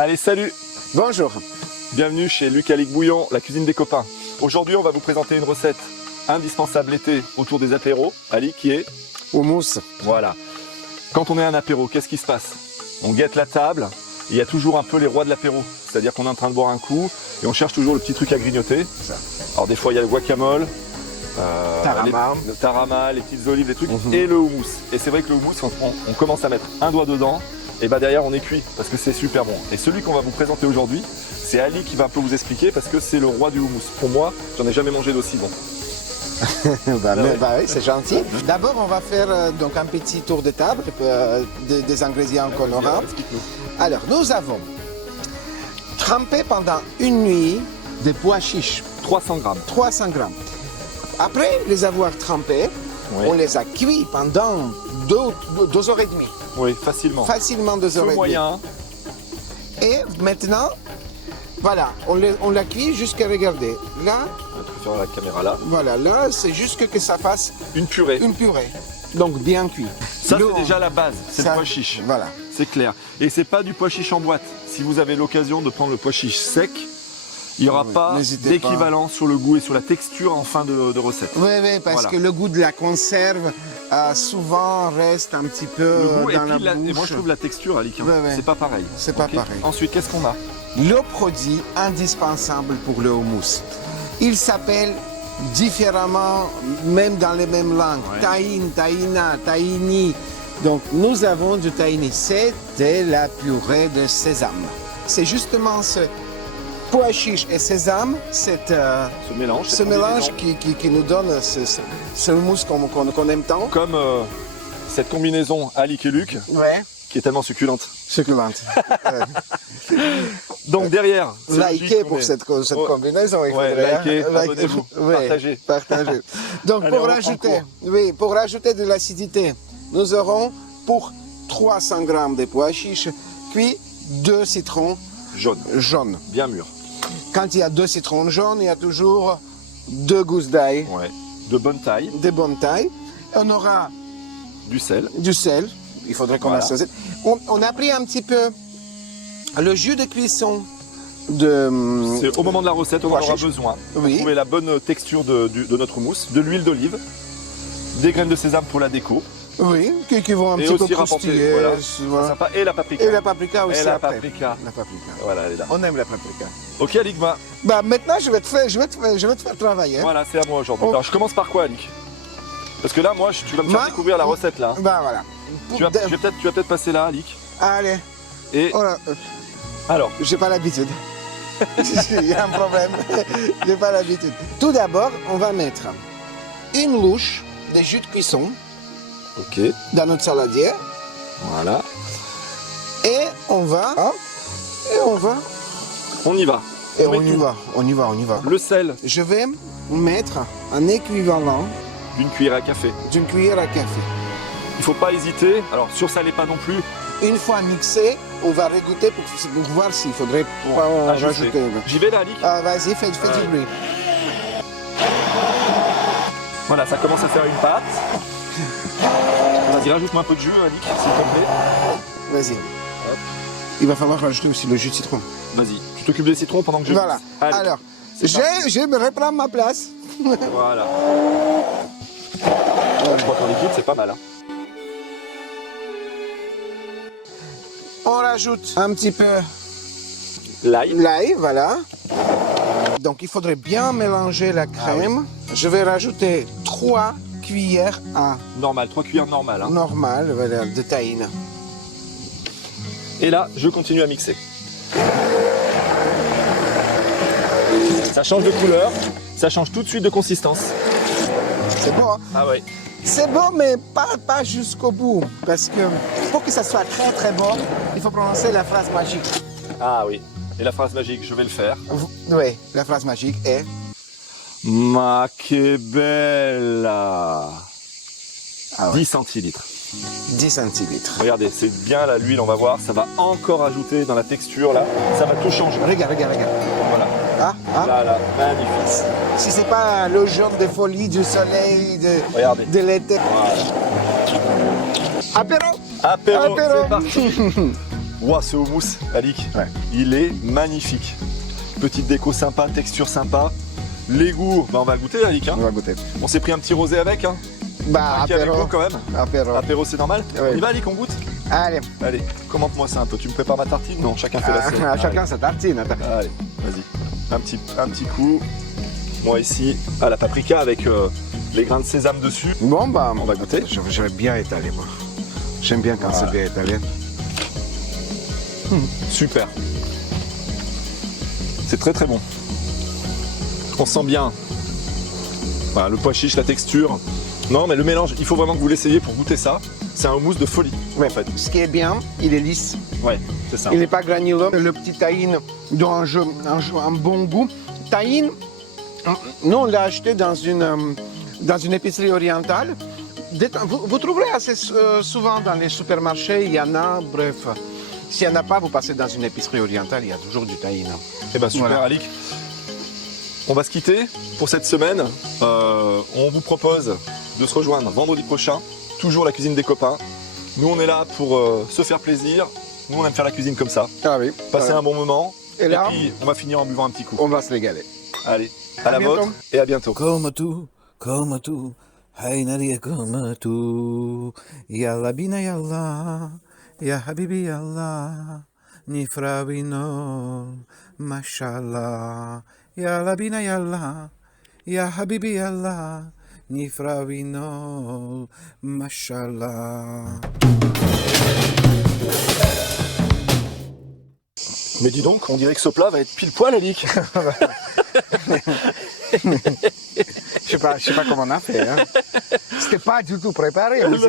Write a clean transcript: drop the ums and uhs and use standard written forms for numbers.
Allez, salut! Bonjour. Bienvenue chez Luc Alic Bouillon, la cuisine des copains. Aujourd'hui, on va vous présenter une recette indispensable l'été autour des apéros, Ali, qui est Houmous. voilà. Quand on est à un apéro, qu'est-ce qui se passe? On guette la table, et il y a toujours un peu les rois de l'apéro. C'est-à-dire qu'on est en train de boire un coup et on cherche toujours le petit truc à grignoter. Ça. Alors des fois, il y a le guacamole, Tarama. le tarama, les petites olives, les trucs, et le houmous. Et c'est vrai que le houmous, on commence à mettre un doigt dedans, et bah derrière on est cuit, parce que c'est super bon. Et celui qu'on va vous présenter aujourd'hui, c'est Ali qui va un peu vous expliquer, parce que c'est le roi du houmous. Pour moi, j'en ai jamais mangé d'aussi bon. Oui, c'est gentil. D'abord, on va faire donc un petit tour de table des ingrédients qu'on aura. Explique-nous. Alors, nous avons trempé pendant une nuit des pois chiches, 300 grammes. 300 grammes. Après les avoir trempés, Oui. on les a cuits pendant 2 heures et demie. Oui, facilement. Facilement 2 heures Feu et demie. moyen. Et maintenant, voilà, on l'a cuit jusqu'à regarder. Là, On va faire la caméra là. voilà, là, c'est juste que ça fasse Une purée. une purée. Donc bien cuit. Ça, L'eau, c'est déjà la base. C'est le ça- pois chiche. Voilà. C'est clair. Et c'est pas du pois chiche en boîte. Si vous avez l'occasion de prendre le pois chiche sec, il n'y aura Oui, pas n'hésitez d'équivalent sur le goût et sur la texture en fin de recette. Oui, oui, parce Voilà. que le goût de la conserve souvent reste un petit peu Le goût dans et la puis bouche. et moi je trouve la texture, Ali, hein, Ouais, ouais. c'est pas pareil. C'est pas Ok. pareil. Ensuite, qu'est-ce qu'on a? Le produit indispensable pour le houmous. Il s'appelle différemment, même dans les mêmes langues. Ouais. Tahine, tahina, tahini. Donc nous avons du tahini. C'est de la purée de sésame. C'est justement ce pois chiche et sésame, Ce mélange. ce cette mélange combinaison. qui nous donne ce houmous qu'on aime tant. Comme cette combinaison Ali et Luc, Ouais, qui est tellement succulente. succulente. Donc derrière, c'est Likez logique qu'on pour met- cette Ouais. combinaison. Il Ouais, faudrait, likez, hein. abonnez-vous, Ouais, partagez. partagez. Donc Allez, on pour reprend rajouter, cours. oui, pour rajouter de l'acidité, nous aurons pour 300 grammes de pois chiches cuits 2 citrons Jaune, jaunes. bien mûr. Quand il y a 2 citrons jaunes, il y a toujours 2 gousses d'ail Ouais. De bonne taille, de bonne taille. On aura du sel. du sel. Il faudrait qu'on Voilà. assaisonne. On a pris un petit peu le jus de cuisson de C'est au moment de la recette, on en Pois aura chiche. besoin. Pour Oui. trouver la bonne texture de notre houmous, de l'huile d'olive, des graines de sésame pour la déco, oui, qui vont un et petit peu aussi rapporter, croustiller. voilà, Voilà. sympa, et la paprika. Et la paprika aussi Et la après. paprika. La paprika. Voilà, elle est là. On aime la paprika. Ok, Aligma, Bah maintenant je vais te faire travailler. voilà, c'est à moi aujourd'hui. Oh. Alors, je commence par quoi, Alik? Parce que là, moi, tu vas me faire Moi- découvrir la recette là. Bah voilà. Tu vas peut-être passer là, Alik. Allez. Et Oh là, alors, j'ai pas l'habitude. Il y a un problème. J'ai pas l'habitude. Tout d'abord, on va mettre une louche de jus de cuisson ok, dans notre saladière voilà, et on va on y va. et On met on y tout. va. On y va. Le sel Je vais mettre un équivalent d'une cuillère à café. d'une cuillère à café. Il faut pas hésiter. Alors, sursalez pas non plus. Une fois mixé, on va regoûter pour voir s'il faudrait pas Ajuster. rajouter. J'y vais là, Alik. Ah, vas-y, fais du bruit. Voilà, ça commence à faire une pâte. Vas-y, rajoute-moi un peu de jus, Alik, s'il te plaît. Vas-y. Il va falloir rajouter aussi le jus de citron. Vas-y, tu t'occupes des citrons pendant que je... Voilà. Allez, Alors, c'est parti. je me reprends ma place. Voilà. Je crois qu'en liquide, c'est pas mal. Hein. On rajoute un petit peu L'ail. l'ail, voilà. Donc il faudrait bien mélanger la crème. Je vais rajouter 3 cuillères à Normal, 3 cuillères normales. Hein. normal voilà, de tahine. Et là, je continue à mixer. Ça change de couleur, ça change tout de suite de consistance. C'est bon, hein? Ah ouais. C'est bon, mais pas jusqu'au bout. Parce que pour que ça soit très très bon, il faut prononcer la phrase magique. Ah oui. Et la phrase magique, je vais le faire. Oui, la phrase magique est... Ma che bella. Ah ouais. 10 centilitres. 10 centilitres. Regardez, c'est bien là, l'huile, on va voir. Ça va encore ajouter dans la texture là. Ça va tout changer. Regarde. Voilà. Ah, ah. Là, magnifique. Si c'est pas le jaune de folie du soleil, Regardez. de l'été. Voilà. Apéro. Apéro, Apéro. c'est parti. Ouah, ce houmous, Alik, Ouais. il est magnifique. Petite déco sympa, texture sympa. Les goûts, bah on va goûter, Alik. Hein. On va goûter. On s'est pris un petit rosé avec. Hein. Bah, Un qui est avec apéro. nous quand même. Apéro. Apéro, c'est normal. Ouais. On y va, Alik, on goûte. Allez, Allez, commente-moi ça un peu. Tu me prépares ma tartine? Non, chacun fait la sienne. à chacun sa tartine. Attends. Allez, vas-y. Un petit coup. Moi ici, à la paprika avec les grains de sésame dessus. Bon, bah, On va goûter. Je vais bien étaler, moi. J'aime bien quand Voilà. c'est bien étalé. Super. C'est très très bon. On sent bien. Voilà, le pois chiche, la texture. Non, mais le mélange, il faut vraiment que vous l'essayiez pour goûter ça. C'est un houmous de folie, en fait. Ce qui est bien, il est lisse. Ouais, c'est ça. Il n'est pas granuleux. Le petit tahine donne un bon goût. Tahine, nous on l'a acheté dans une épicerie orientale. Vous trouverez assez souvent dans les supermarchés, il y en a, bref. S'il n'y en a pas, vous passez dans une épicerie orientale, il y a toujours du tahine. Eh ben super, Voilà. Alik. On va se quitter pour cette semaine. On vous propose de se rejoindre vendredi prochain. Toujours la cuisine des copains. Nous, on est là pour se faire plaisir. Nous, on aime faire la cuisine comme ça. Ah oui. Passer un bon moment. Et là, puis, on va finir en buvant un petit coup. on va se régaler. Allez, à la bientôt. vôtre et à bientôt. Como tu, hay nadie como tu. Yalla bina yalla, ya habibi yalla, nifra vino, mashallah. Yalla bina yalla, ya habibi yalla, nifra vino, mashallah. Mais dis donc, on dirait que ce plat va être pile poil, Alik. Je sais pas comment on a fait. Hein. C'était pas du tout préparé.